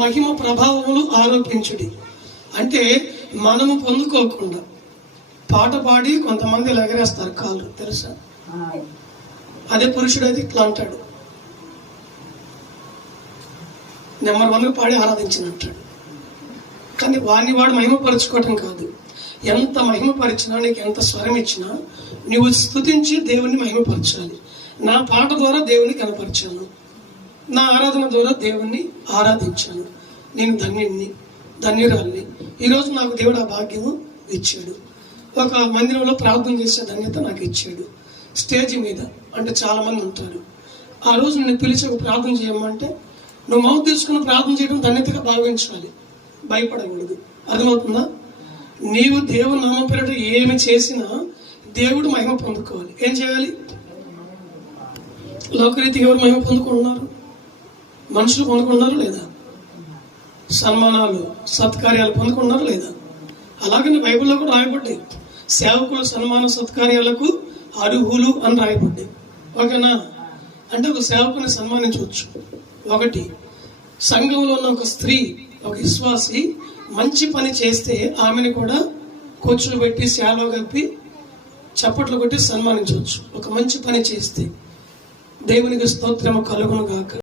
మహిమ ప్రభావములు ఆరోపించుడి. అంటే మనము పొందుకోకుండా పాట పాడి కొంతమంది ఎగరేస్తారు కాళ్ళు, తెలుసా? అదే పురుషుడు అయితే ఇట్లా అంటాడు, నెంబర్ 1 పాడి ఆరాధించినట్టాడు. కానీ వాడిని వాడు మహిమపరచుకోవటం కాదు. ఎంత మహిమపరిచినా, నీకు ఎంత స్వరం ఇచ్చినా నువ్వు స్తుతించి దేవుణ్ణి మహిమపరచాలి. నా పాట ద్వారా దేవుని కనపరిచాను, నా ఆరాధన ద్వారా దేవుణ్ణి ఆరాధించాను. నేను ధన్యురాల్ని. ఈరోజు నాకు దేవుడు ఆ భాగ్యము ఇచ్చాడు. ఒక మందిరంలో ప్రార్థన చేసే ధన్యత నాకు ఇచ్చాడు. స్టేజ్ మీద అంటే చాలా మంది ఉంటారు. ఆ రోజు నేను పిలిచి ఒక ప్రార్థన చేయమంటే నువ్వు మౌత్ తీసుకుని ప్రార్థన చేయడం ధన్యతగా భావించాలి, భయపడకూడదు. అర్థమవుతుందా? నీవు దేవుని నామం పేరిట ఏమి చేసినా దేవుడు మహిమ పొందుకోవాలి. ఏం చేయాలి? లోకరీతికి ఎవరు మహిమ పొందుకుంటున్నారు? మనుషులు పొందుకున్నారు లేదా? సన్మానాలు, సత్కార్యాలు పొందుకున్నారు లేదా? అలాగని బైబిల్లో కూడా రాయబడ్డాయి, సేవకులు సన్మాన సత్కార్యాలకు అర్హులు అని రాయబడ్డాయి. ఓకేనా? అంటే ఒక సేవకుని సన్మానించవచ్చు. ఒకటి, సంఘంలో ఉన్న ఒక స్త్రీ, ఒక విశ్వాసి మంచి పని చేస్తే ఆమెను కూడా కూర్చుని పెట్టి సేవ కప్పి చప్పట్లు కొట్టి సన్మానించవచ్చు. ఒక మంచి పని చేస్తే దేవునికి స్తోత్రము కలుగును గాక.